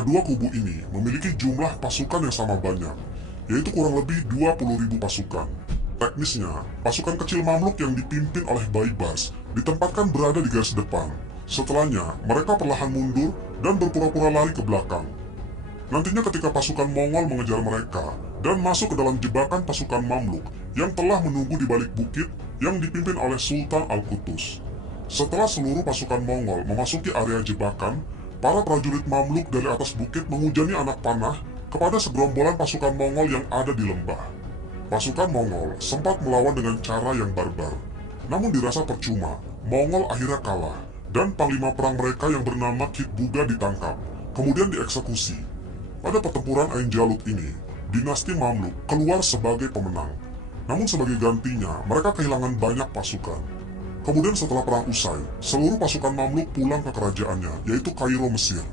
kedua kubu ini memiliki jumlah pasukan yang sama banyak, yaitu kurang lebih 20.000 pasukan. Teknisnya, pasukan kecil Mamluk yang dipimpin oleh Baibars ditempatkan berada di garis depan. Setelahnya, mereka perlahan mundur dan berpura-pura lari ke belakang. Nantinya ketika pasukan Mongol mengejar mereka dan masuk ke dalam jebakan pasukan Mamluk yang telah menunggu di balik bukit yang dipimpin oleh Sultan Al-Qutus. Setelah seluruh pasukan Mongol memasuki area jebakan, para prajurit Mamluk dari atas bukit menghujani anak panah kepada segerombolan pasukan Mongol yang ada di lembah. Pasukan Mongol sempat melawan dengan cara yang barbar, namun dirasa percuma. Mongol akhirnya kalah, dan panglima perang mereka yang bernama Kitbuga ditangkap, kemudian dieksekusi. Pada pertempuran Ain Jalut ini, dinasti Mamluk keluar sebagai pemenang. Namun sebagai gantinya, mereka kehilangan banyak pasukan. Kemudian setelah perang usai, seluruh pasukan Mamluk pulang ke kerajaannya, yaitu Kairo, Mesir.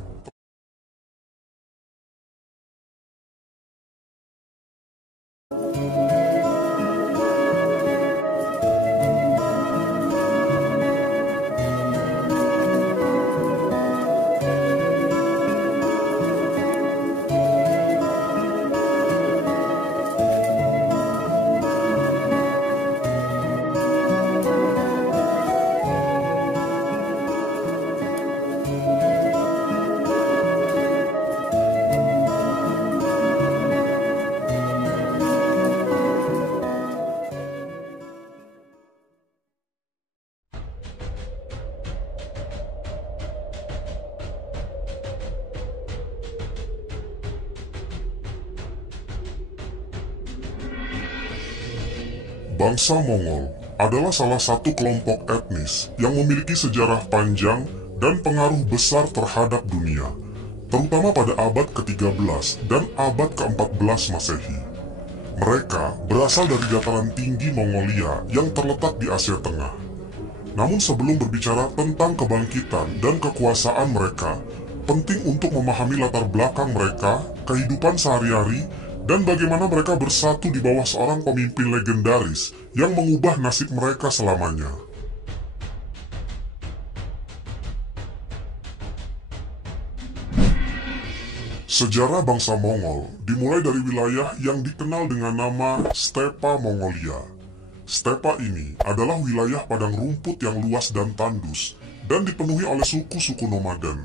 Bangsa Mongol adalah salah satu kelompok etnis yang memiliki sejarah panjang dan pengaruh besar terhadap dunia, terutama pada abad ke-13 dan abad ke-14 Masehi. Mereka berasal dari dataran tinggi Mongolia yang terletak di Asia Tengah. Namun sebelum berbicara tentang kebangkitan dan kekuasaan mereka, penting untuk memahami latar belakang mereka, kehidupan sehari-hari, dan bagaimana mereka bersatu di bawah seorang pemimpin legendaris yang mengubah nasib mereka selamanya. Sejarah bangsa Mongol dimulai dari wilayah yang dikenal dengan nama Stepa Mongolia. Stepa ini adalah wilayah padang rumput yang luas dan tandus dan dipenuhi oleh suku-suku nomaden.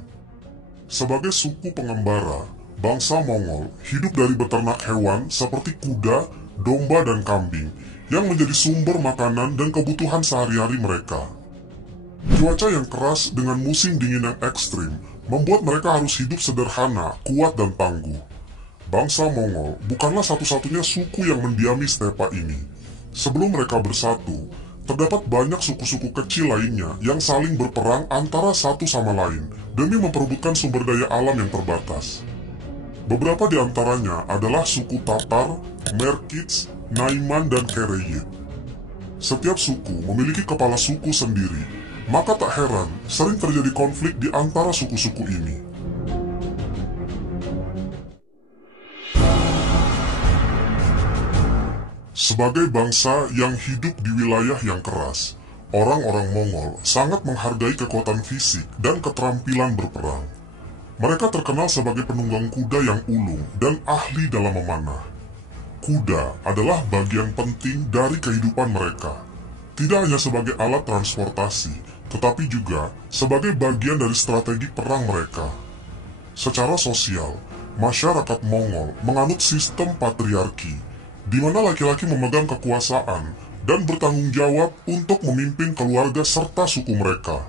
Sebagai suku pengembara, bangsa Mongol hidup dari beternak hewan seperti kuda, domba, dan kambing yang menjadi sumber makanan dan kebutuhan sehari-hari mereka. Cuaca yang keras dengan musim dingin yang ekstrim membuat mereka harus hidup sederhana, kuat, dan tangguh. Bangsa Mongol bukanlah satu-satunya suku yang mendiami stepa ini. Sebelum mereka bersatu, terdapat banyak suku-suku kecil lainnya yang saling berperang antara satu sama lain demi memperebutkan sumber daya alam yang terbatas. Beberapa di antaranya adalah suku Tatar, Merkits, Naiman, dan Kereyit. Setiap suku memiliki kepala suku sendiri, maka tak heran sering terjadi konflik di antara suku-suku ini. Sebagai bangsa yang hidup di wilayah yang keras, orang-orang Mongol sangat menghargai kekuatan fisik dan keterampilan berperang. Mereka terkenal sebagai penunggang kuda yang ulung dan ahli dalam memanah. Kuda adalah bagian penting dari kehidupan mereka, tidak hanya sebagai alat transportasi, tetapi juga sebagai bagian dari strategi perang mereka. Secara sosial, masyarakat Mongol menganut sistem patriarki, di mana laki-laki memegang kekuasaan dan bertanggung jawab untuk memimpin keluarga serta suku mereka.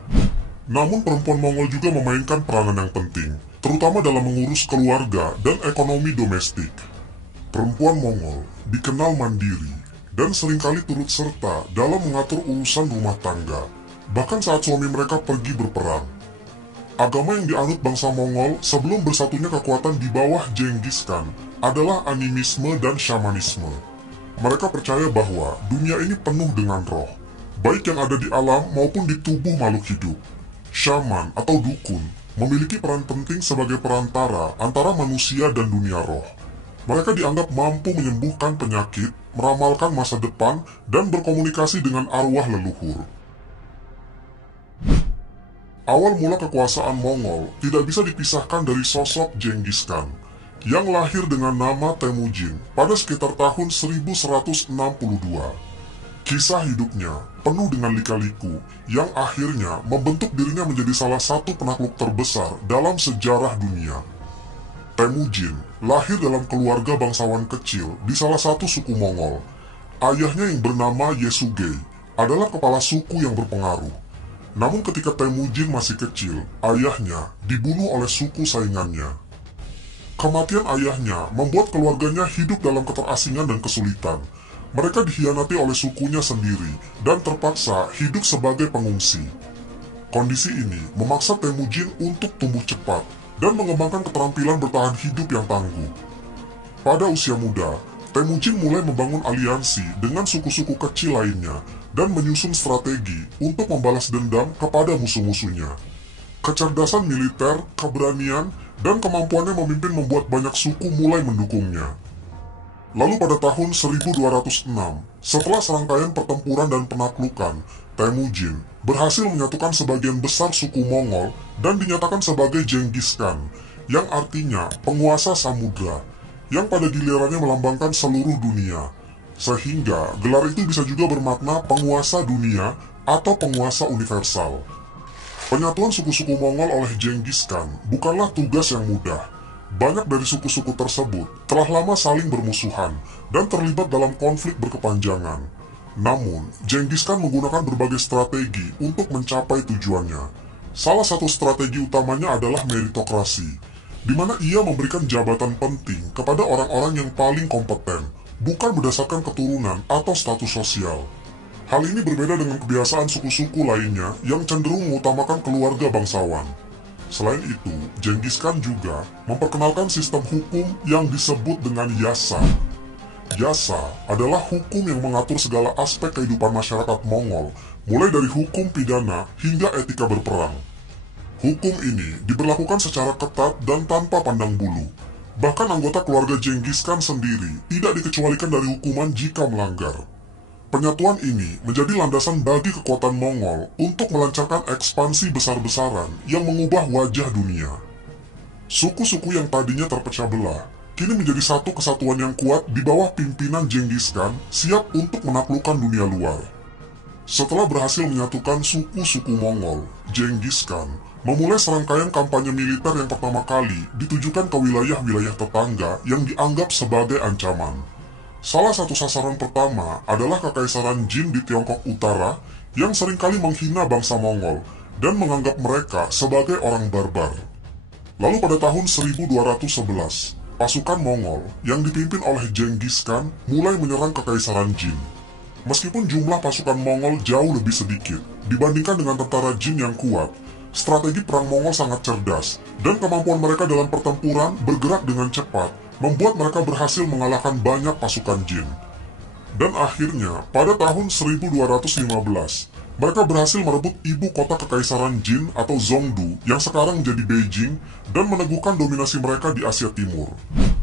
Namun perempuan Mongol juga memainkan peranan yang penting, terutama dalam mengurus keluarga dan ekonomi domestik. Perempuan Mongol dikenal mandiri dan seringkali turut serta dalam mengatur urusan rumah tangga, bahkan saat suami mereka pergi berperang. Agama yang dianut bangsa Mongol sebelum bersatunya kekuatan di bawah Genghis Khan adalah animisme dan shamanisme. Mereka percaya bahwa dunia ini penuh dengan roh, baik yang ada di alam maupun di tubuh makhluk hidup. Shaman atau dukun memiliki peran penting sebagai perantara antara manusia dan dunia roh. Mereka dianggap mampu menyembuhkan penyakit, meramalkan masa depan, dan berkomunikasi dengan arwah leluhur. Awal mula kekuasaan Mongol tidak bisa dipisahkan dari sosok Genghis Khan, yang lahir dengan nama Temujin pada sekitar tahun 1162. Kisah hidupnya penuh dengan lika-liku yang akhirnya membentuk dirinya menjadi salah satu penakluk terbesar dalam sejarah dunia. Temujin lahir dalam keluarga bangsawan kecil di salah satu suku Mongol. Ayahnya yang bernama Yesugei adalah kepala suku yang berpengaruh. Namun ketika Temujin masih kecil, ayahnya dibunuh oleh suku saingannya. Kematian ayahnya membuat keluarganya hidup dalam keterasingan dan kesulitan. Mereka dikhianati oleh sukunya sendiri dan terpaksa hidup sebagai pengungsi. Kondisi ini memaksa Temujin untuk tumbuh cepat dan mengembangkan keterampilan bertahan hidup yang tangguh. Pada usia muda, Temujin mulai membangun aliansi dengan suku-suku kecil lainnya dan menyusun strategi untuk membalas dendam kepada musuh-musuhnya. Kecerdasan militer, keberanian, dan kemampuannya memimpin membuat banyak suku mulai mendukungnya. Lalu pada tahun 1206, setelah serangkaian pertempuran dan penaklukan, Temujin berhasil menyatukan sebagian besar suku Mongol dan dinyatakan sebagai Genghis Khan, yang artinya penguasa samudra, yang pada gilirannya melambangkan seluruh dunia. Sehingga gelar itu bisa juga bermakna penguasa dunia atau penguasa universal. Penyatuan suku-suku Mongol oleh Genghis Khan bukanlah tugas yang mudah. Banyak dari suku-suku tersebut telah lama saling bermusuhan dan terlibat dalam konflik berkepanjangan. Namun, Genghis Khan menggunakan berbagai strategi untuk mencapai tujuannya. Salah satu strategi utamanya adalah meritokrasi, di mana ia memberikan jabatan penting kepada orang-orang yang paling kompeten, bukan berdasarkan keturunan atau status sosial. Hal ini berbeda dengan kebiasaan suku-suku lainnya yang cenderung mengutamakan keluarga bangsawan. Selain itu, Genghis Khan juga memperkenalkan sistem hukum yang disebut dengan Yasa. Yasa adalah hukum yang mengatur segala aspek kehidupan masyarakat Mongol, mulai dari hukum pidana hingga etika berperang. Hukum ini diberlakukan secara ketat dan tanpa pandang bulu. Bahkan anggota keluarga Genghis Khan sendiri tidak dikecualikan dari hukuman jika melanggar. Penyatuan ini menjadi landasan bagi kekuatan Mongol untuk melancarkan ekspansi besar-besaran yang mengubah wajah dunia. Suku-suku yang tadinya terpecah belah, kini menjadi satu kesatuan yang kuat di bawah pimpinan Genghis Khan, siap untuk menaklukkan dunia luar. Setelah berhasil menyatukan suku-suku Mongol, Genghis Khan memulai serangkaian kampanye militer yang pertama kali ditujukan ke wilayah-wilayah tetangga yang dianggap sebagai ancaman. Salah satu sasaran pertama adalah Kekaisaran Jin di Tiongkok Utara yang seringkali menghina bangsa Mongol dan menganggap mereka sebagai orang barbar. Lalu pada tahun 1211, pasukan Mongol yang dipimpin oleh Genghis Khan mulai menyerang Kekaisaran Jin. Meskipun jumlah pasukan Mongol jauh lebih sedikit dibandingkan dengan tentara Jin yang kuat, strategi perang Mongol sangat cerdas dan kemampuan mereka dalam pertempuran bergerak dengan cepat membuat mereka berhasil mengalahkan banyak pasukan Jin. Dan akhirnya, pada tahun 1215, mereka berhasil merebut ibu kota Kekaisaran Jin atau Zhongdu yang sekarang menjadi Beijing dan meneguhkan dominasi mereka di Asia Timur.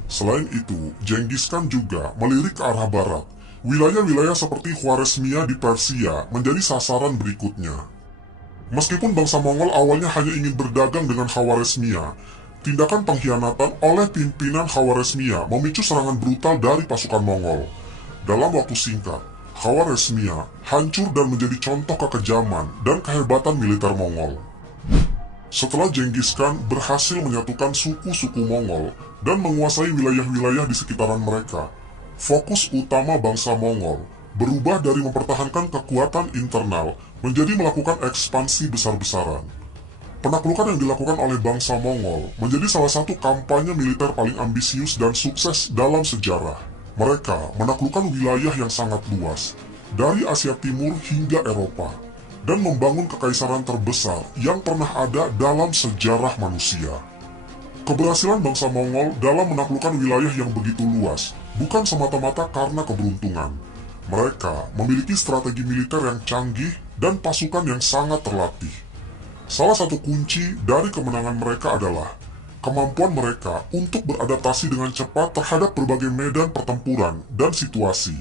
Selain itu, Genghis Khan juga melirik ke arah barat. Wilayah-wilayah seperti Khwarezmia di Persia menjadi sasaran berikutnya. Meskipun bangsa Mongol awalnya hanya ingin berdagang dengan Khwarezmia, tindakan pengkhianatan oleh pimpinan Khwarezmia memicu serangan brutal dari pasukan Mongol. Dalam waktu singkat, Khwarezmia hancur dan menjadi contoh kekejaman dan kehebatan militer Mongol. Setelah Genghis Khan berhasil menyatukan suku-suku Mongol dan menguasai wilayah-wilayah di sekitaran mereka, fokus utama bangsa Mongol berubah dari mempertahankan kekuatan internal menjadi melakukan ekspansi besar-besaran. Penaklukan yang dilakukan oleh bangsa Mongol menjadi salah satu kampanye militer paling ambisius dan sukses dalam sejarah. Mereka menaklukkan wilayah yang sangat luas, dari Asia Timur hingga Eropa, dan membangun kekaisaran terbesar yang pernah ada dalam sejarah manusia. Keberhasilan bangsa Mongol dalam menaklukkan wilayah yang begitu luas bukan semata-mata karena keberuntungan. Mereka memiliki strategi militer yang canggih dan pasukan yang sangat terlatih. Salah satu kunci dari kemenangan mereka adalah kemampuan mereka untuk beradaptasi dengan cepat terhadap berbagai medan pertempuran dan situasi.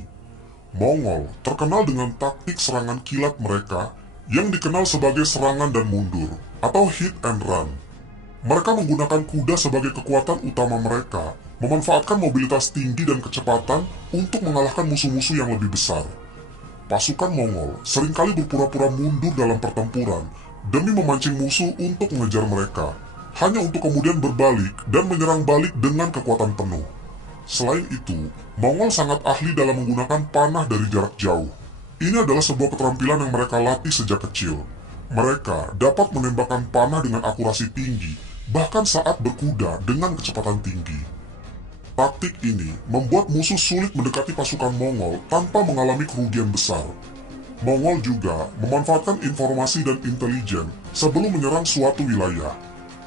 Mongol terkenal dengan taktik serangan kilat mereka yang dikenal sebagai serangan dan mundur. atau hit and run. Mereka menggunakan kuda sebagai kekuatan utama mereka, memanfaatkan mobilitas tinggi dan kecepatan untuk mengalahkan musuh-musuh yang lebih besar. Pasukan Mongol seringkali berpura-pura mundur dalam pertempuran demi memancing musuh untuk mengejar mereka, hanya untuk kemudian berbalik dan menyerang balik dengan kekuatan penuh. Selain itu, Mongol sangat ahli dalam menggunakan panah dari jarak jauh. Ini adalah sebuah keterampilan yang mereka latih sejak kecil. Mereka dapat menembakkan panah dengan akurasi tinggi, bahkan saat berkuda dengan kecepatan tinggi. Taktik ini membuat musuh sulit mendekati pasukan Mongol tanpa mengalami kerugian besar. Mongol juga memanfaatkan informasi dan intelijen sebelum menyerang suatu wilayah.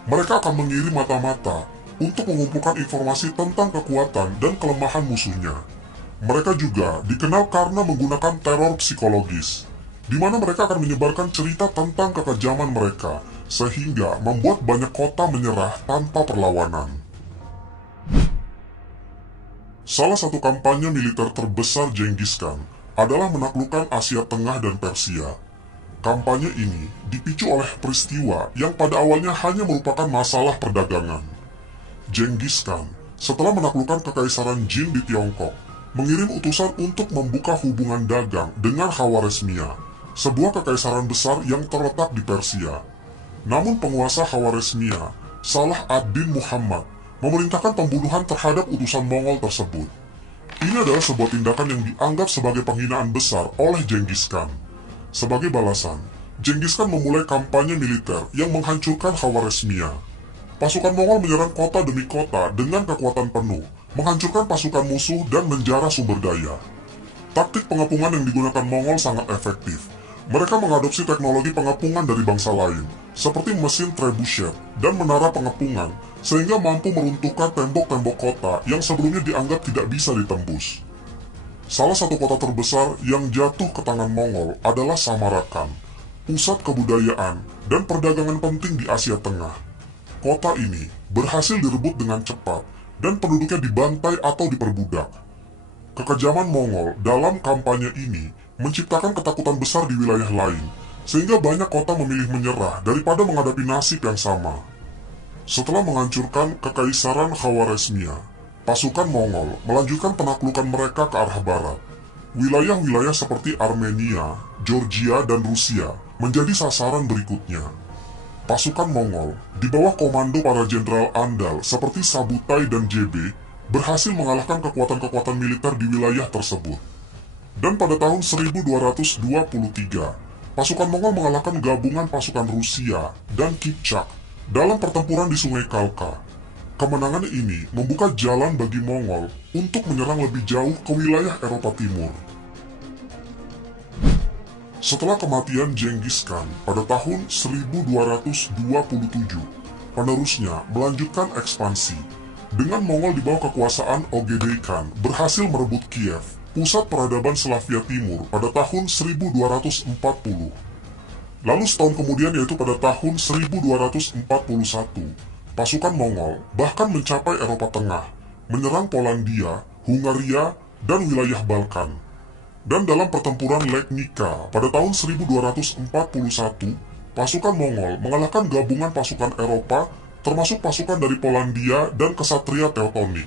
Mereka akan mengirim mata-mata untuk mengumpulkan informasi tentang kekuatan dan kelemahan musuhnya. Mereka juga dikenal karena menggunakan teror psikologis, di mana mereka akan menyebarkan cerita tentang kekejaman mereka, sehingga membuat banyak kota menyerah tanpa perlawanan. Salah satu kampanye militer terbesar Genghis Khan adalah menaklukkan Asia Tengah dan Persia. Kampanye ini dipicu oleh peristiwa yang pada awalnya hanya merupakan masalah perdagangan. Genghis Khan, setelah menaklukkan Kekaisaran Jin di Tiongkok, mengirim utusan untuk membuka hubungan dagang dengan Khawarizmia, sebuah kekaisaran besar yang terletak di Persia. Namun penguasa Khawarizmia, Salah ad-Din Muhammad, memerintahkan pembunuhan terhadap utusan Mongol tersebut. Ini adalah sebuah tindakan yang dianggap sebagai penghinaan besar oleh Genghis Khan. Sebagai balasan, Genghis Khan memulai kampanye militer yang menghancurkan Khawarizmia. Pasukan Mongol menyerang kota demi kota dengan kekuatan penuh, menghancurkan pasukan musuh dan menjarah sumber daya. Taktik pengepungan yang digunakan Mongol sangat efektif. Mereka mengadopsi teknologi pengepungan dari bangsa lain, seperti mesin trebuchet dan menara pengepungan, sehingga mampu meruntuhkan tembok-tembok kota yang sebelumnya dianggap tidak bisa ditembus. Salah satu kota terbesar yang jatuh ke tangan Mongol adalah Samarkand, pusat kebudayaan dan perdagangan penting di Asia Tengah. Kota ini berhasil direbut dengan cepat dan penduduknya dibantai atau diperbudak. Kekejaman Mongol dalam kampanye ini menciptakan ketakutan besar di wilayah lain, sehingga banyak kota memilih menyerah daripada menghadapi nasib yang sama. Setelah menghancurkan Kekaisaran Khawarizmia, pasukan Mongol melanjutkan penaklukan mereka ke arah barat. Wilayah-wilayah seperti Armenia, Georgia, dan Rusia menjadi sasaran berikutnya. Pasukan Mongol, di bawah komando para jenderal andal seperti Sabutai dan JB, berhasil mengalahkan kekuatan-kekuatan militer di wilayah tersebut. Dan pada tahun 1223, pasukan Mongol mengalahkan gabungan pasukan Rusia dan Kipchak dalam pertempuran di Sungai Kalka. Kemenangan ini membuka jalan bagi Mongol untuk menyerang lebih jauh ke wilayah Eropa Timur. Setelah kematian Genghis Khan pada tahun 1227, penerusnya melanjutkan ekspansi. Dengan Mongol di bawah kekuasaan Ogedei Khan berhasil merebut Kiev, pusat peradaban Slavia Timur pada tahun 1240. Lalu setahun kemudian, yaitu pada tahun 1241, pasukan Mongol bahkan mencapai Eropa Tengah, menyerang Polandia, Hungaria, dan wilayah Balkan. Dan dalam pertempuran Legnica pada tahun 1241, pasukan Mongol mengalahkan gabungan pasukan Eropa, termasuk pasukan dari Polandia dan Ksatria Teutonik.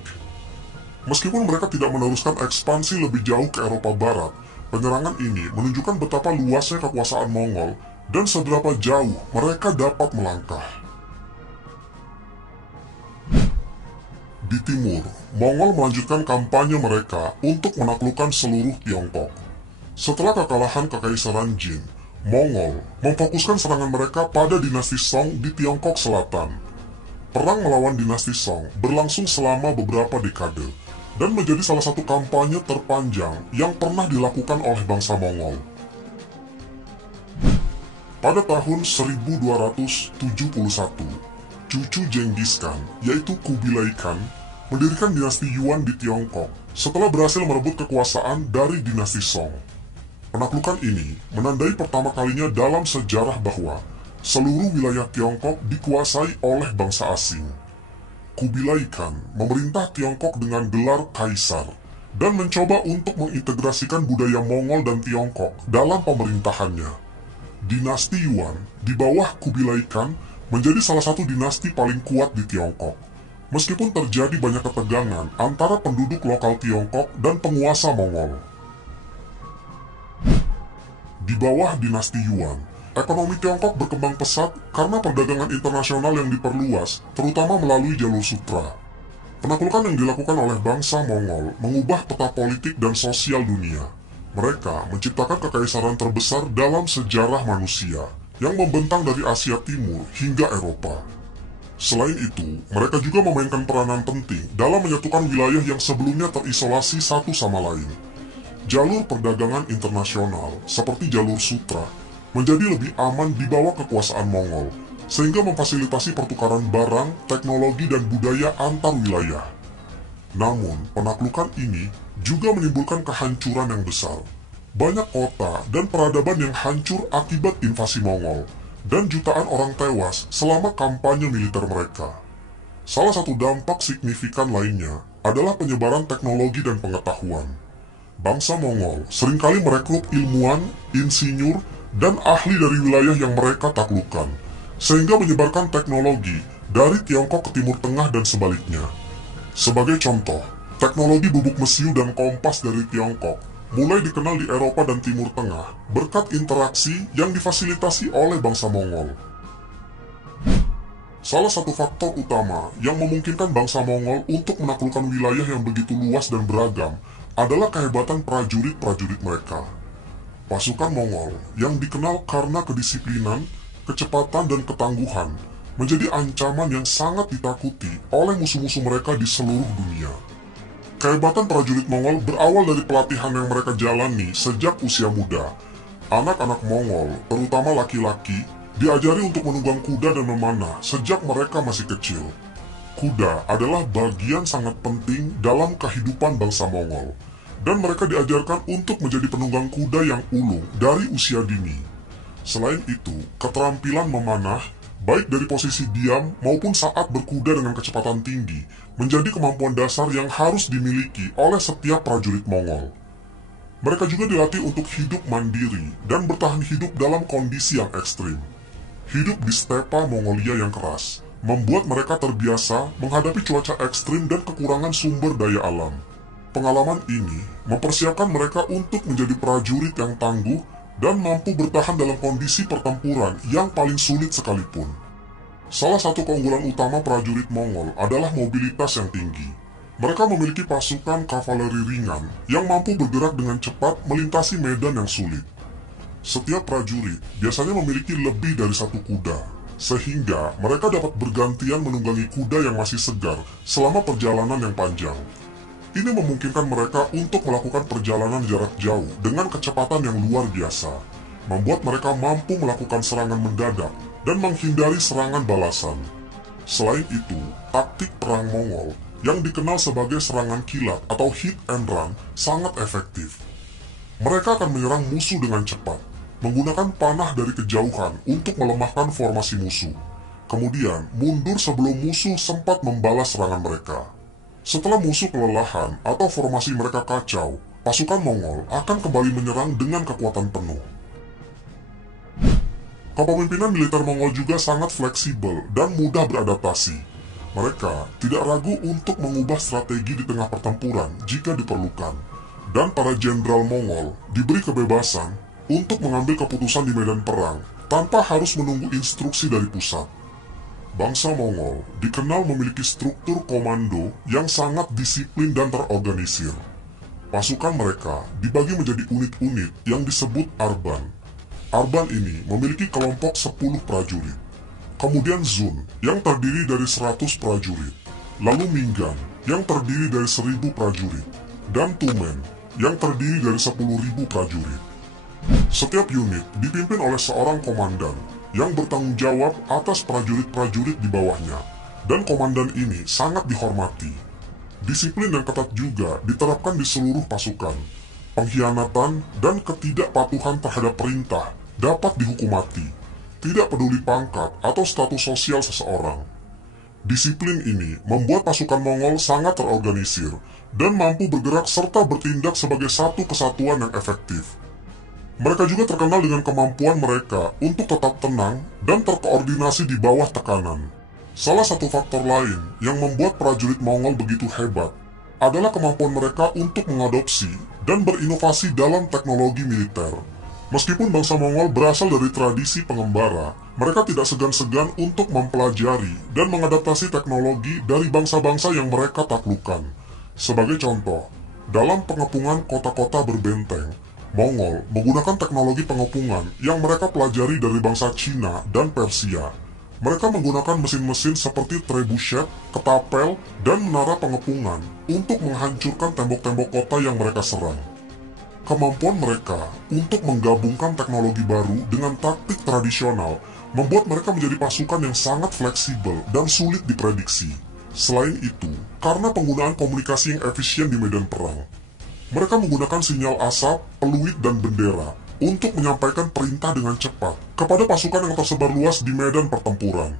Meskipun mereka tidak meneruskan ekspansi lebih jauh ke Eropa Barat, penyerangan ini menunjukkan betapa luasnya kekuasaan Mongol dan seberapa jauh mereka dapat melangkah. Di timur, Mongol melanjutkan kampanye mereka untuk menaklukkan seluruh Tiongkok. Setelah kekalahan Kekaisaran Jin, Mongol memfokuskan serangan mereka pada dinasti Song di Tiongkok Selatan. Perang melawan dinasti Song berlangsung selama beberapa dekade dan menjadi salah satu kampanye terpanjang yang pernah dilakukan oleh bangsa Mongol. Pada tahun 1271, cucu Genghis Khan, yaitu Kubilai Khan, mendirikan dinasti Yuan di Tiongkok setelah berhasil merebut kekuasaan dari dinasti Song. Penaklukan ini menandai pertama kalinya dalam sejarah bahwa seluruh wilayah Tiongkok dikuasai oleh bangsa asing. Kubilai Khan memerintah Tiongkok dengan gelar kaisar dan mencoba untuk mengintegrasikan budaya Mongol dan Tiongkok dalam pemerintahannya. Dinasti Yuan di bawah Kubilai Khan menjadi salah satu dinasti paling kuat di Tiongkok. Meskipun terjadi banyak ketegangan antara penduduk lokal Tiongkok dan penguasa Mongol. Di bawah dinasti Yuan, ekonomi Tiongkok berkembang pesat karena perdagangan internasional yang diperluas, terutama melalui jalur sutra. Penaklukan yang dilakukan oleh bangsa Mongol mengubah peta politik dan sosial dunia. Mereka menciptakan kekaisaran terbesar dalam sejarah manusia, yang membentang dari Asia Timur hingga Eropa. Selain itu, mereka juga memainkan peranan penting dalam menyatukan wilayah yang sebelumnya terisolasi satu sama lain. Jalur perdagangan internasional, seperti jalur sutra, menjadi lebih aman di bawah kekuasaan Mongol, sehingga memfasilitasi pertukaran barang, teknologi, dan budaya antar wilayah. Namun, penaklukan ini juga menimbulkan kehancuran yang besar. Banyak kota dan peradaban yang hancur akibat invasi Mongol, dan jutaan orang tewas selama kampanye militer mereka. Salah satu dampak signifikan lainnya adalah penyebaran teknologi dan pengetahuan. Bangsa Mongol seringkali merekrut ilmuwan, insinyur, dan ahli dari wilayah yang mereka taklukkan, sehingga menyebarkan teknologi dari Tiongkok ke Timur Tengah dan sebaliknya. Sebagai contoh, teknologi bubuk mesiu dan kompas dari Tiongkok mulai dikenal di Eropa dan Timur Tengah berkat interaksi yang difasilitasi oleh bangsa Mongol. Salah satu faktor utama yang memungkinkan bangsa Mongol untuk menaklukkan wilayah yang begitu luas dan beragam adalah kehebatan prajurit-prajurit mereka. Pasukan Mongol yang dikenal karena kedisiplinan, kecepatan, dan ketangguhan menjadi ancaman yang sangat ditakuti oleh musuh-musuh mereka di seluruh dunia. Kehebatan prajurit Mongol berawal dari pelatihan yang mereka jalani sejak usia muda. Anak-anak Mongol, terutama laki-laki, diajari untuk menunggang kuda dan memanah sejak mereka masih kecil. Kuda adalah bagian sangat penting dalam kehidupan bangsa Mongol, dan mereka diajarkan untuk menjadi penunggang kuda yang ulung dari usia dini. Selain itu, keterampilan memanah, baik dari posisi diam maupun saat berkuda dengan kecepatan tinggi, menjadi kemampuan dasar yang harus dimiliki oleh setiap prajurit Mongol. Mereka juga dilatih untuk hidup mandiri dan bertahan hidup dalam kondisi yang ekstrim. Hidup di stepa Mongolia yang keras membuat mereka terbiasa menghadapi cuaca ekstrim dan kekurangan sumber daya alam. Pengalaman ini mempersiapkan mereka untuk menjadi prajurit yang tangguh dan mampu bertahan dalam kondisi pertempuran yang paling sulit sekalipun. Salah satu keunggulan utama prajurit Mongol adalah mobilitas yang tinggi. Mereka memiliki pasukan kavaleri ringan yang mampu bergerak dengan cepat melintasi medan yang sulit. Setiap prajurit biasanya memiliki lebih dari satu kuda, sehingga mereka dapat bergantian menunggangi kuda yang masih segar selama perjalanan yang panjang. Ini memungkinkan mereka untuk melakukan perjalanan jarak jauh dengan kecepatan yang luar biasa, membuat mereka mampu melakukan serangan mendadak dan menghindari serangan balasan. Selain itu, taktik perang Mongol yang dikenal sebagai serangan kilat atau hit and run sangat efektif. Mereka akan menyerang musuh dengan cepat, menggunakan panah dari kejauhan untuk melemahkan formasi musuh. Kemudian, mundur sebelum musuh sempat membalas serangan mereka. Setelah musuh kelelahan atau formasi mereka kacau, pasukan Mongol akan kembali menyerang dengan kekuatan penuh. Kepemimpinan militer Mongol juga sangat fleksibel dan mudah beradaptasi. Mereka tidak ragu untuk mengubah strategi di tengah pertempuran jika diperlukan. Dan para jenderal Mongol diberi kebebasan untuk mengambil keputusan di medan perang tanpa harus menunggu instruksi dari pusat. Bangsa Mongol dikenal memiliki struktur komando yang sangat disiplin dan terorganisir. Pasukan mereka dibagi menjadi unit-unit yang disebut arban. Arban ini memiliki kelompok 10 prajurit. Kemudian Zun yang terdiri dari 100 prajurit. Lalu Minggan yang terdiri dari 1000 prajurit. Dan Tumen yang terdiri dari 10.000 prajurit. Setiap unit dipimpin oleh seorang komandan yang bertanggung jawab atas prajurit-prajurit di bawahnya, dan komandan ini sangat dihormati. Disiplin yang ketat juga diterapkan di seluruh pasukan. Pengkhianatan dan ketidakpatuhan terhadap perintah dapat dihukum mati, tidak peduli pangkat atau status sosial seseorang. Disiplin ini membuat pasukan Mongol sangat terorganisir dan mampu bergerak serta bertindak sebagai satu kesatuan yang efektif. Mereka juga terkenal dengan kemampuan mereka untuk tetap tenang dan terkoordinasi di bawah tekanan. Salah satu faktor lain yang membuat prajurit Mongol begitu hebat adalah kemampuan mereka untuk mengadopsi dan berinovasi dalam teknologi militer. Meskipun bangsa Mongol berasal dari tradisi pengembara, mereka tidak segan-segan untuk mempelajari dan mengadaptasi teknologi dari bangsa-bangsa yang mereka taklukkan. Sebagai contoh, dalam pengepungan kota-kota berbenteng, Mongol menggunakan teknologi pengepungan yang mereka pelajari dari bangsa Cina dan Persia. Mereka menggunakan mesin-mesin seperti trebuchet, ketapel, dan menara pengepungan untuk menghancurkan tembok-tembok kota yang mereka serang. Kemampuan mereka untuk menggabungkan teknologi baru dengan taktik tradisional membuat mereka menjadi pasukan yang sangat fleksibel dan sulit diprediksi. Selain itu, karena penggunaan komunikasi yang efisien di medan perang, mereka menggunakan sinyal asap, peluit, dan bendera untuk menyampaikan perintah dengan cepat kepada pasukan yang tersebar luas di medan pertempuran.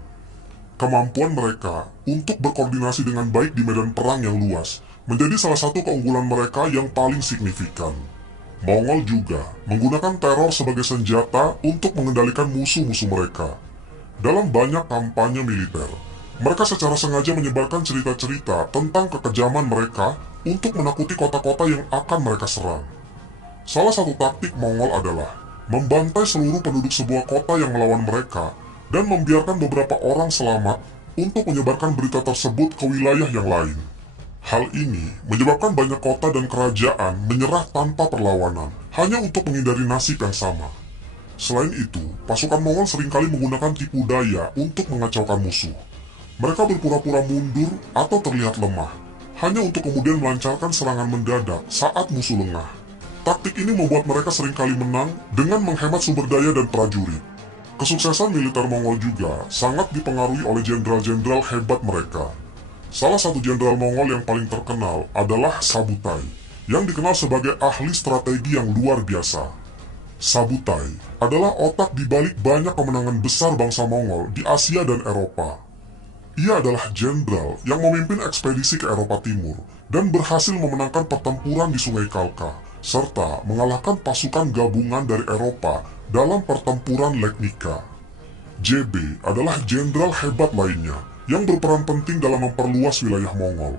Kemampuan mereka untuk berkoordinasi dengan baik di medan perang yang luas menjadi salah satu keunggulan mereka yang paling signifikan. Mongol juga menggunakan teror sebagai senjata untuk mengendalikan musuh-musuh mereka. Dalam banyak kampanye militer, mereka secara sengaja menyebarkan cerita-cerita tentang kekejaman mereka untuk menakuti kota-kota yang akan mereka serang. Salah satu taktik Mongol adalah membantai seluruh penduduk sebuah kota yang melawan mereka dan membiarkan beberapa orang selamat untuk menyebarkan berita tersebut ke wilayah yang lain. Hal ini menyebabkan banyak kota dan kerajaan menyerah tanpa perlawanan, hanya untuk menghindari nasib yang sama. Selain itu, pasukan Mongol seringkali menggunakan tipu daya untuk mengacaukan musuh. Mereka berpura-pura mundur atau terlihat lemah, hanya untuk kemudian melancarkan serangan mendadak saat musuh lengah. Taktik ini membuat mereka seringkali menang dengan menghemat sumber daya dan prajurit. Kesuksesan militer Mongol juga sangat dipengaruhi oleh jenderal-jenderal hebat mereka. Salah satu jenderal Mongol yang paling terkenal adalah Sabutai, yang dikenal sebagai ahli strategi yang luar biasa. Sabutai adalah otak di balik banyak kemenangan besar bangsa Mongol di Asia dan Eropa. Ia adalah jenderal yang memimpin ekspedisi ke Eropa Timur dan berhasil memenangkan pertempuran di Sungai Kalka, serta mengalahkan pasukan gabungan dari Eropa dalam pertempuran Legnica. JB adalah jenderal hebat lainnya yang berperan penting dalam memperluas wilayah Mongol.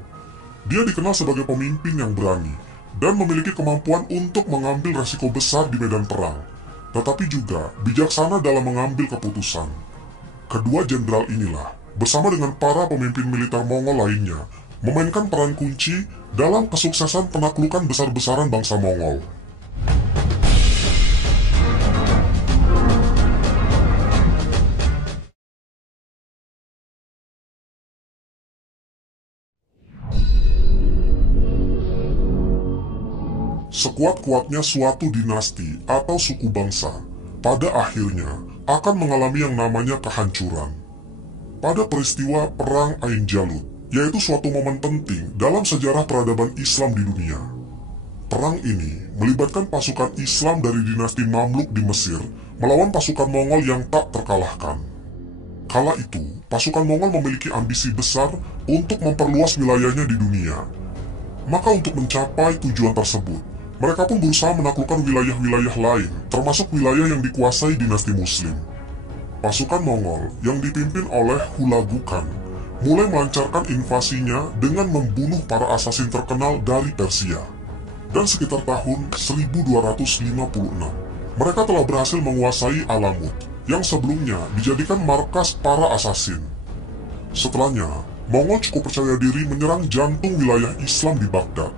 Dia dikenal sebagai pemimpin yang berani dan memiliki kemampuan untuk mengambil resiko besar di medan perang, tetapi juga bijaksana dalam mengambil keputusan. Kedua jenderal inilah, bersama dengan para pemimpin militer Mongol lainnya, memainkan peran kunci dalam kesuksesan penaklukan besar-besaran bangsa Mongol. Sekuat-kuatnya suatu dinasti atau suku bangsa, pada akhirnya akan mengalami yang namanya kehancuran. Pada peristiwa Perang Ain Jalut, yaitu suatu momen penting dalam sejarah peradaban Islam di dunia. Perang ini melibatkan pasukan Islam dari dinasti Mamluk di Mesir melawan pasukan Mongol yang tak terkalahkan. Kala itu, pasukan Mongol memiliki ambisi besar untuk memperluas wilayahnya di dunia. Maka untuk mencapai tujuan tersebut, mereka pun berusaha menaklukkan wilayah-wilayah lain, termasuk wilayah yang dikuasai dinasti Muslim. Pasukan Mongol yang dipimpin oleh Hulagu Khan mulai melancarkan invasinya dengan membunuh para asasin terkenal dari Persia. Dan sekitar tahun 1256, mereka telah berhasil menguasai Alamut, yang sebelumnya dijadikan markas para asasin. Setelahnya, Mongol cukup percaya diri menyerang jantung wilayah Islam di Baghdad,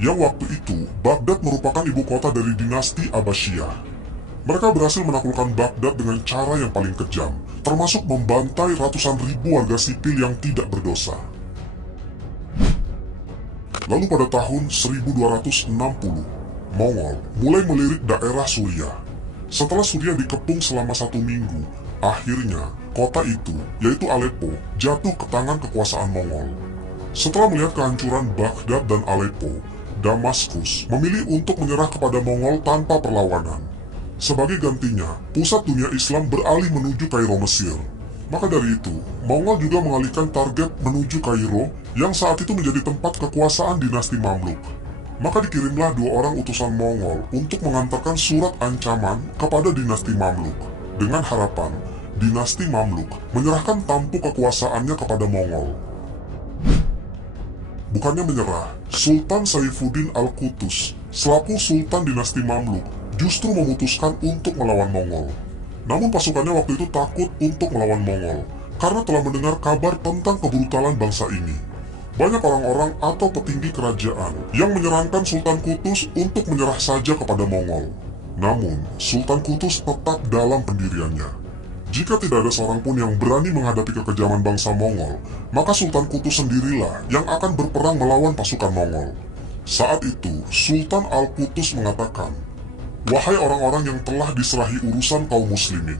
yang waktu itu Baghdad merupakan ibu kota dari dinasti Abbasiyah. Mereka berhasil menaklukkan Baghdad dengan cara yang paling kejam, termasuk membantai ratusan ribu warga sipil yang tidak berdosa. Lalu pada tahun 1260, Mongol mulai melirik daerah Suriah. Setelah Suriah dikepung selama 1 minggu, akhirnya kota itu, yaitu Aleppo, jatuh ke tangan kekuasaan Mongol. Setelah melihat kehancuran Baghdad dan Aleppo, Damaskus memilih untuk menyerah kepada Mongol tanpa perlawanan. Sebagai gantinya, pusat dunia Islam beralih menuju Kairo, Mesir. Maka dari itu, Mongol juga mengalihkan target menuju Kairo yang saat itu menjadi tempat kekuasaan dinasti Mamluk. Maka dikirimlah 2 orang utusan Mongol untuk mengantarkan surat ancaman kepada dinasti Mamluk, dengan harapan dinasti Mamluk menyerahkan tampuk kekuasaannya kepada Mongol. Bukannya menyerah, Sultan Saifuddin Al-Qutus selaku Sultan dinasti Mamluk justru memutuskan untuk melawan Mongol. Namun pasukannya waktu itu takut untuk melawan Mongol karena telah mendengar kabar tentang kebrutalan bangsa ini. Banyak orang-orang atau petinggi kerajaan yang menyarankan Sultan Qutus untuk menyerah saja kepada Mongol. Namun, Sultan Qutus tetap dalam pendiriannya. Jika tidak ada seorang pun yang berani menghadapi kekejaman bangsa Mongol, maka Sultan Qutus sendirilah yang akan berperang melawan pasukan Mongol. Saat itu, Sultan Al-Qutus mengatakan, "Wahai orang-orang yang telah diserahi urusan kaum muslimin,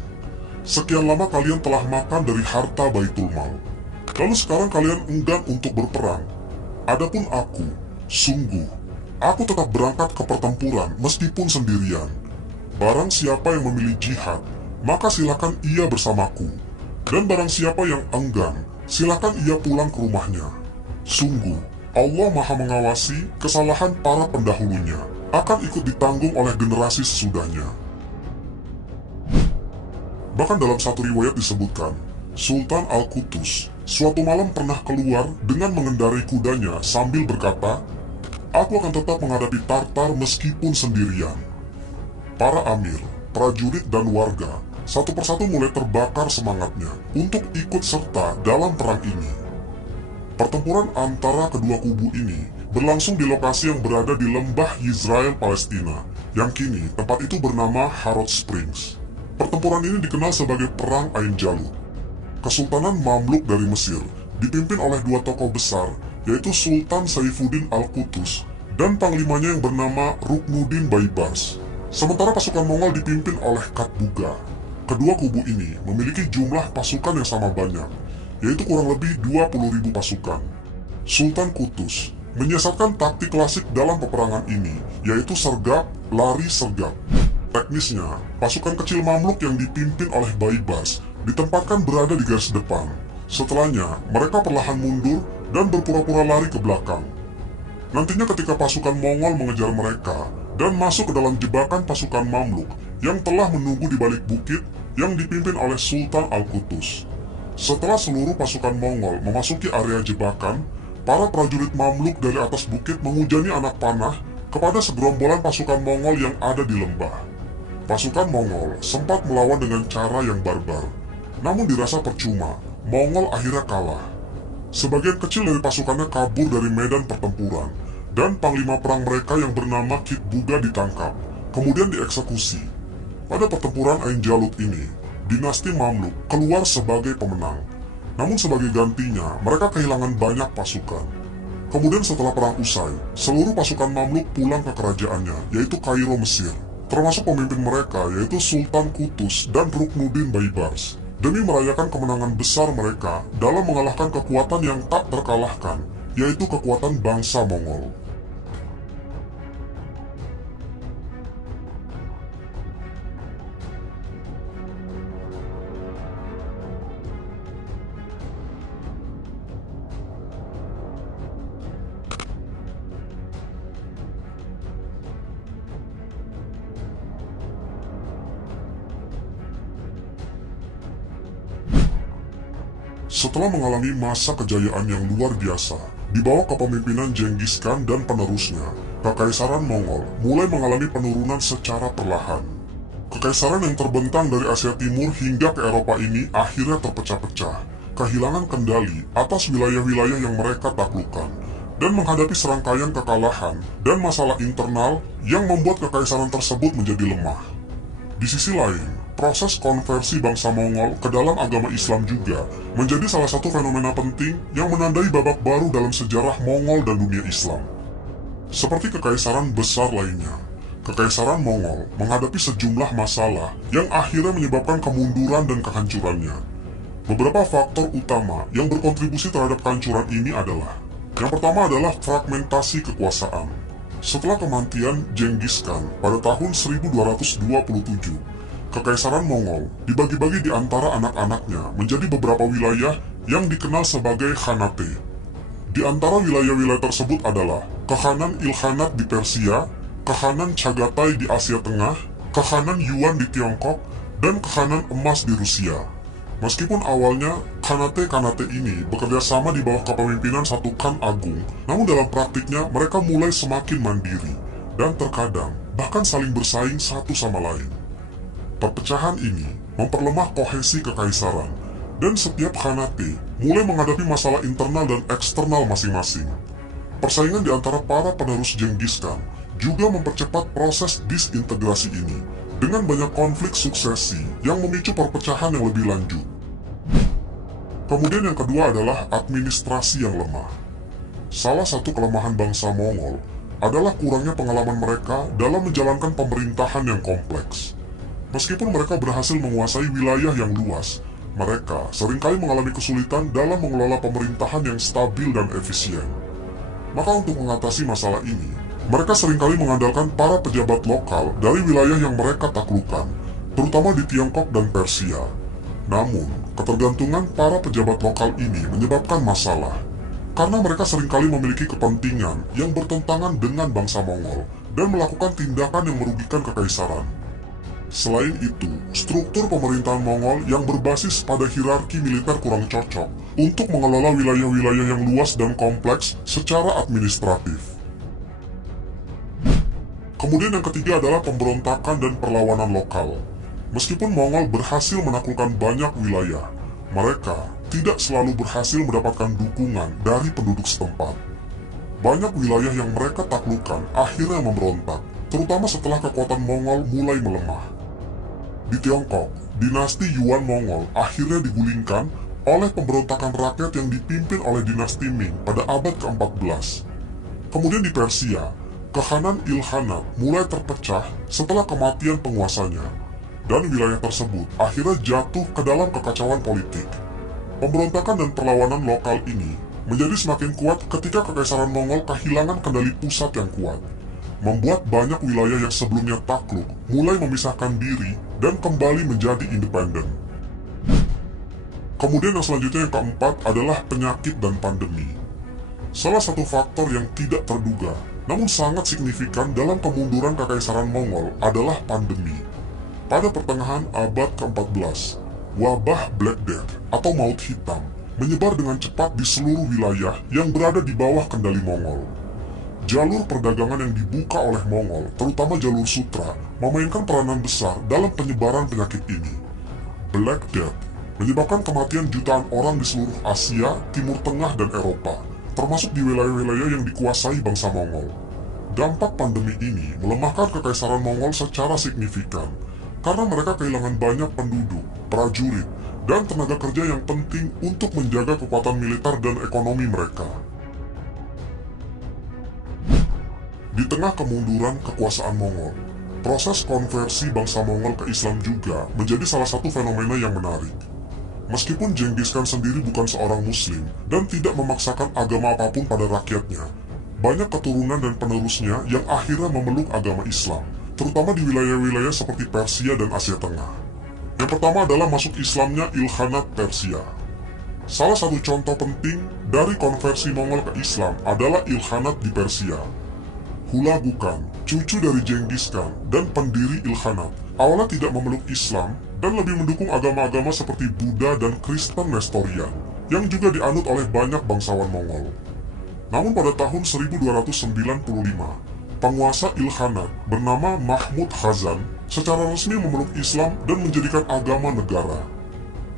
sekian lama kalian telah makan dari harta Baitul Mal. Lalu sekarang kalian enggan untuk berperang. Adapun aku, sungguh, aku tetap berangkat ke pertempuran meskipun sendirian. Barang siapa yang memilih jihad, maka silakan ia bersamaku. Dan barang siapa yang enggan, silakan ia pulang ke rumahnya. Sungguh, Allah Maha mengawasi kesalahan para pendahulunya, akan ikut ditanggung oleh generasi sesudahnya." Bahkan dalam satu riwayat disebutkan, Sultan Al-Qutus suatu malam pernah keluar dengan mengendarai kudanya sambil berkata, "Aku akan tetap menghadapi Tartar meskipun sendirian." Para amir, prajurit, dan warga satu persatu mulai terbakar semangatnya untuk ikut serta dalam perang ini. Pertempuran antara kedua kubu ini berlangsung di lokasi yang berada di lembah Yizrael, Palestina, yang kini tempat itu bernama Harod Springs. Pertempuran ini dikenal sebagai Perang Ain Jalut. Kesultanan Mamluk dari Mesir dipimpin oleh 2 tokoh besar, yaitu Sultan Saifuddin Al-Qutus dan panglimanya yang bernama Ruknuddin Baibars. Sementara pasukan Mongol dipimpin oleh Katbuga. Kedua kubu ini memiliki jumlah pasukan yang sama banyak, yaitu kurang lebih 20.000 pasukan. Sultan Qutus menyiasatkan taktik klasik dalam peperangan ini, yaitu sergap, lari, sergap. Teknisnya, pasukan kecil Mamluk yang dipimpin oleh Baibars ditempatkan berada di garis depan. Setelahnya, mereka perlahan mundur dan berpura-pura lari ke belakang. Nantinya ketika pasukan Mongol mengejar mereka dan masuk ke dalam jebakan pasukan Mamluk yang telah menunggu di balik bukit yang dipimpin oleh Sultan Al-Qutus. Setelah seluruh pasukan Mongol memasuki area jebakan, para prajurit Mamluk dari atas bukit menghujani anak panah kepada segerombolan pasukan Mongol yang ada di lembah. Pasukan Mongol sempat melawan dengan cara yang barbar. Namun dirasa percuma, Mongol akhirnya kalah. Sebagian kecil dari pasukannya kabur dari medan pertempuran, dan panglima perang mereka yang bernama Kitbuga ditangkap, kemudian dieksekusi. Pada pertempuran Ain Jalut ini, dinasti Mamluk keluar sebagai pemenang. Namun sebagai gantinya, mereka kehilangan banyak pasukan. Kemudian setelah perang usai, seluruh pasukan Mamluk pulang ke kerajaannya, yaitu Kairo, Mesir, termasuk pemimpin mereka yaitu Sultan Qutus dan Ruknuddin Baibars, demi merayakan kemenangan besar mereka dalam mengalahkan kekuatan yang tak terkalahkan, yaitu kekuatan bangsa Mongol. Setelah mengalami masa kejayaan yang luar biasa, di bawah kepemimpinan Genghis Khan dan penerusnya, Kekaisaran Mongol mulai mengalami penurunan secara perlahan. Kekaisaran yang terbentang dari Asia Timur hingga ke Eropa ini akhirnya terpecah-pecah, kehilangan kendali atas wilayah-wilayah yang mereka taklukkan, dan menghadapi serangkaian kekalahan dan masalah internal yang membuat kekaisaran tersebut menjadi lemah. Di sisi lain, proses konversi bangsa Mongol ke dalam agama Islam juga menjadi salah satu fenomena penting yang menandai babak baru dalam sejarah Mongol dan dunia Islam. Seperti kekaisaran besar lainnya, Kekaisaran Mongol menghadapi sejumlah masalah yang akhirnya menyebabkan kemunduran dan kehancurannya. Beberapa faktor utama yang berkontribusi terhadap kehancuran ini adalah: yang pertama adalah fragmentasi kekuasaan. Setelah kematian Genghis Khan pada tahun 1227, Kekaisaran Mongol dibagi-bagi di antara anak-anaknya menjadi beberapa wilayah yang dikenal sebagai Khanate. Di antara wilayah-wilayah tersebut adalah Kekhanan Ilkhanat di Persia, Kekhanan Chagatai di Asia Tengah, Kekhanan Yuan di Tiongkok, dan Kekhanan Emas di Rusia. Meskipun awalnya Khanate-Khanate ini bekerja sama di bawah kepemimpinan satu Khan Agung, namun dalam praktiknya mereka mulai semakin mandiri dan terkadang bahkan saling bersaing satu sama lain. Perpecahan ini memperlemah kohesi kekaisaran, dan setiap Khanate mulai menghadapi masalah internal dan eksternal masing-masing. Persaingan di antara para penerus Genghis Khan juga mempercepat proses disintegrasi ini, dengan banyak konflik suksesi yang memicu perpecahan yang lebih lanjut. Kemudian yang kedua adalah administrasi yang lemah. Salah satu kelemahan bangsa Mongol adalah kurangnya pengalaman mereka dalam menjalankan pemerintahan yang kompleks. Meskipun mereka berhasil menguasai wilayah yang luas, mereka seringkali mengalami kesulitan dalam mengelola pemerintahan yang stabil dan efisien. Maka untuk mengatasi masalah ini, mereka seringkali mengandalkan para pejabat lokal dari wilayah yang mereka taklukkan, terutama di Tiongkok dan Persia. Namun, ketergantungan para pejabat lokal ini menyebabkan masalah, karena mereka seringkali memiliki kepentingan yang bertentangan dengan bangsa Mongol dan melakukan tindakan yang merugikan kekaisaran. Selain itu, struktur pemerintahan Mongol yang berbasis pada hierarki militer kurang cocok untuk mengelola wilayah-wilayah yang luas dan kompleks secara administratif. Kemudian yang ketiga adalah pemberontakan dan perlawanan lokal. Meskipun Mongol berhasil menaklukkan banyak wilayah, mereka tidak selalu berhasil mendapatkan dukungan dari penduduk setempat. Banyak wilayah yang mereka taklukkan akhirnya memberontak, terutama setelah kekuatan Mongol mulai melemah. Di Tiongkok, dinasti Yuan Mongol akhirnya digulingkan oleh pemberontakan rakyat yang dipimpin oleh dinasti Ming pada abad ke-14. Kemudian di Persia, Kekhanan Ilkhanat mulai terpecah setelah kematian penguasanya, dan wilayah tersebut akhirnya jatuh ke dalam kekacauan politik. Pemberontakan dan perlawanan lokal ini menjadi semakin kuat ketika kekaisaran Mongol kehilangan kendali pusat yang kuat, membuat banyak wilayah yang sebelumnya takluk mulai memisahkan diri dan kembali menjadi independen. Kemudian yang selanjutnya yang keempat adalah penyakit dan pandemi. Salah satu faktor yang tidak terduga namun sangat signifikan dalam kemunduran kekaisaran Mongol adalah pandemi. Pada pertengahan abad ke-14, wabah Black Death atau Maut Hitam menyebar dengan cepat di seluruh wilayah yang berada di bawah kendali Mongol. Jalur perdagangan yang dibuka oleh Mongol, terutama jalur sutra, memainkan peranan besar dalam penyebaran penyakit ini. Black Death menyebabkan kematian jutaan orang di seluruh Asia, Timur Tengah, dan Eropa, termasuk di wilayah-wilayah yang dikuasai bangsa Mongol. Dampak pandemi ini melemahkan kekaisaran Mongol secara signifikan, karena mereka kehilangan banyak penduduk, prajurit, dan tenaga kerja yang penting untuk menjaga kekuatan militer dan ekonomi mereka. Di tengah kemunduran kekuasaan Mongol, proses konversi bangsa Mongol ke Islam juga menjadi salah satu fenomena yang menarik. Meskipun Genghis Khan sendiri bukan seorang muslim dan tidak memaksakan agama apapun pada rakyatnya, banyak keturunan dan penerusnya yang akhirnya memeluk agama Islam, terutama di wilayah-wilayah seperti Persia dan Asia Tengah. Yang pertama adalah masuk Islamnya Ilkhanat Persia. Salah satu contoh penting dari konversi Mongol ke Islam adalah Ilkhanat di Persia. Hulagu Khan, cucu dari Genghis Khan dan pendiri Ilkhanat, awalnya tidak memeluk Islam dan lebih mendukung agama-agama seperti Buddha dan Kristen Nestorian, yang juga dianut oleh banyak bangsawan Mongol. Namun pada tahun 1295, penguasa Ilkhanat bernama Mahmud Khazan secara resmi memeluk Islam dan menjadikan agama negara.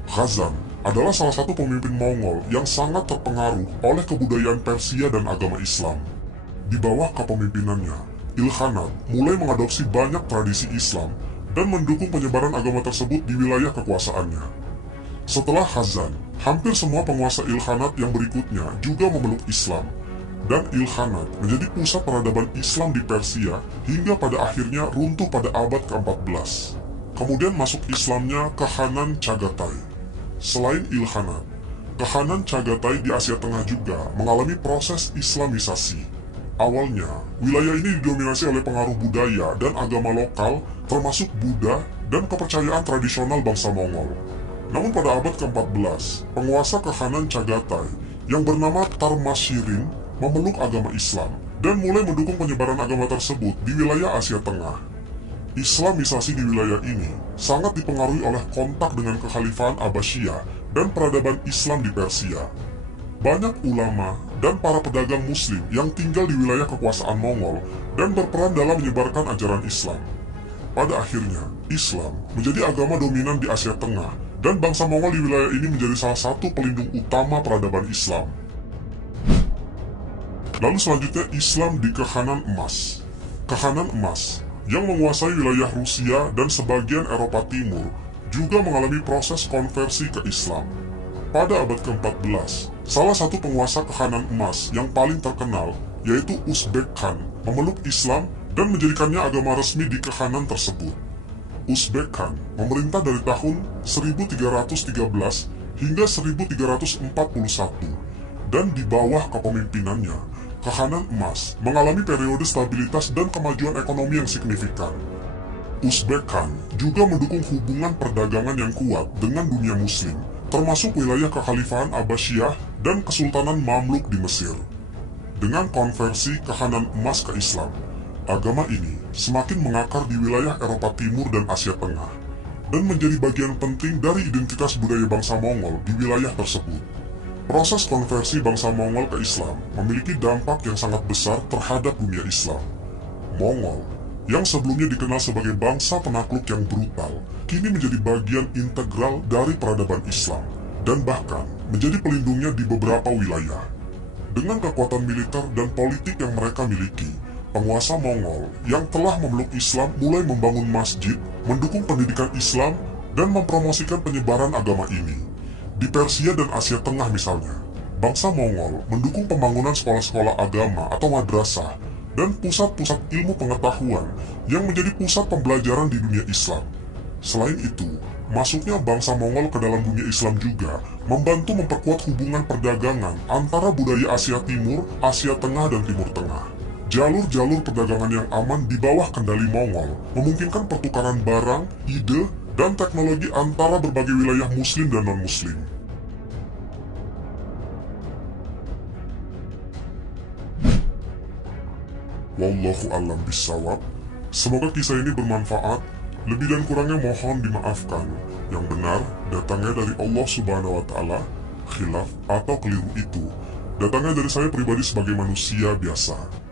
Khazan adalah salah satu pemimpin Mongol yang sangat terpengaruh oleh kebudayaan Persia dan agama Islam. Di bawah kepemimpinannya, Ilkhanat mulai mengadopsi banyak tradisi Islam dan mendukung penyebaran agama tersebut di wilayah kekuasaannya. Setelah Khazan, hampir semua penguasa Ilkhanat yang berikutnya juga memeluk Islam, dan Ilkhanat menjadi pusat peradaban Islam di Persia hingga pada akhirnya runtuh pada abad ke-14. Kemudian masuk Islamnya Kekhanan Chagatai. Selain Ilkhanat, Kekhanan Chagatai di Asia Tengah juga mengalami proses Islamisasi. Awalnya, wilayah ini didominasi oleh pengaruh budaya dan agama lokal, termasuk Buddha dan kepercayaan tradisional bangsa Mongol. Namun pada abad ke-14, penguasa Kekhanan Chagatai yang bernama Tarmashirin memeluk agama Islam dan mulai mendukung penyebaran agama tersebut di wilayah Asia Tengah. Islamisasi di wilayah ini sangat dipengaruhi oleh kontak dengan kekhalifahan Abbasiyah dan peradaban Islam di Persia. Banyak ulama dan para pedagang muslim yang tinggal di wilayah kekuasaan Mongol dan berperan dalam menyebarkan ajaran Islam. Pada akhirnya, Islam menjadi agama dominan di Asia Tengah dan bangsa Mongol di wilayah ini menjadi salah satu pelindung utama peradaban Islam. Lalu selanjutnya Islam di Kekhanan Emas. Kekhanan Emas yang menguasai wilayah Rusia dan sebagian Eropa Timur juga mengalami proses konversi ke Islam. Pada abad ke-14, salah satu penguasa Kekhanan Emas yang paling terkenal, yaitu Uzbek Khan, memeluk Islam dan menjadikannya agama resmi di Kekhanan tersebut. Uzbek Khan memerintah dari tahun 1313 hingga 1341, dan di bawah kepemimpinannya, Kekhanan Emas mengalami periode stabilitas dan kemajuan ekonomi yang signifikan. Uzbek Khan juga mendukung hubungan perdagangan yang kuat dengan dunia muslim, termasuk wilayah kekhalifahan Abbasiyah dan Kesultanan Mamluk di Mesir. Dengan konversi Kekhanan Emas ke Islam, agama ini semakin mengakar di wilayah Eropa Timur dan Asia Tengah, dan menjadi bagian penting dari identitas budaya bangsa Mongol di wilayah tersebut. Proses konversi bangsa Mongol ke Islam memiliki dampak yang sangat besar terhadap dunia Islam. Mongol, yang sebelumnya dikenal sebagai bangsa penakluk yang brutal, kini menjadi bagian integral dari peradaban Islam, dan bahkan menjadi pelindungnya di beberapa wilayah. Dengan kekuatan militer dan politik yang mereka miliki, penguasa Mongol yang telah memeluk Islam mulai membangun masjid, mendukung pendidikan Islam, dan mempromosikan penyebaran agama ini. Di Persia dan Asia Tengah misalnya, bangsa Mongol mendukung pembangunan sekolah-sekolah agama atau madrasah dan pusat-pusat ilmu pengetahuan yang menjadi pusat pembelajaran di dunia Islam. Selain itu, masuknya bangsa Mongol ke dalam dunia Islam juga membantu memperkuat hubungan perdagangan antara budaya Asia Timur, Asia Tengah, dan Timur Tengah. Jalur-jalur perdagangan yang aman di bawah kendali Mongol memungkinkan pertukaran barang, ide, dan teknologi antara berbagai wilayah muslim dan non-muslim. Wallahu a'lam bishawab. Semoga kisah ini bermanfaat. Lebih dan kurangnya mohon dimaafkan. Yang benar datangnya dari Allah Subhanahu wa Ta'ala. Khilaf atau keliru itu datangnya dari saya pribadi sebagai manusia biasa.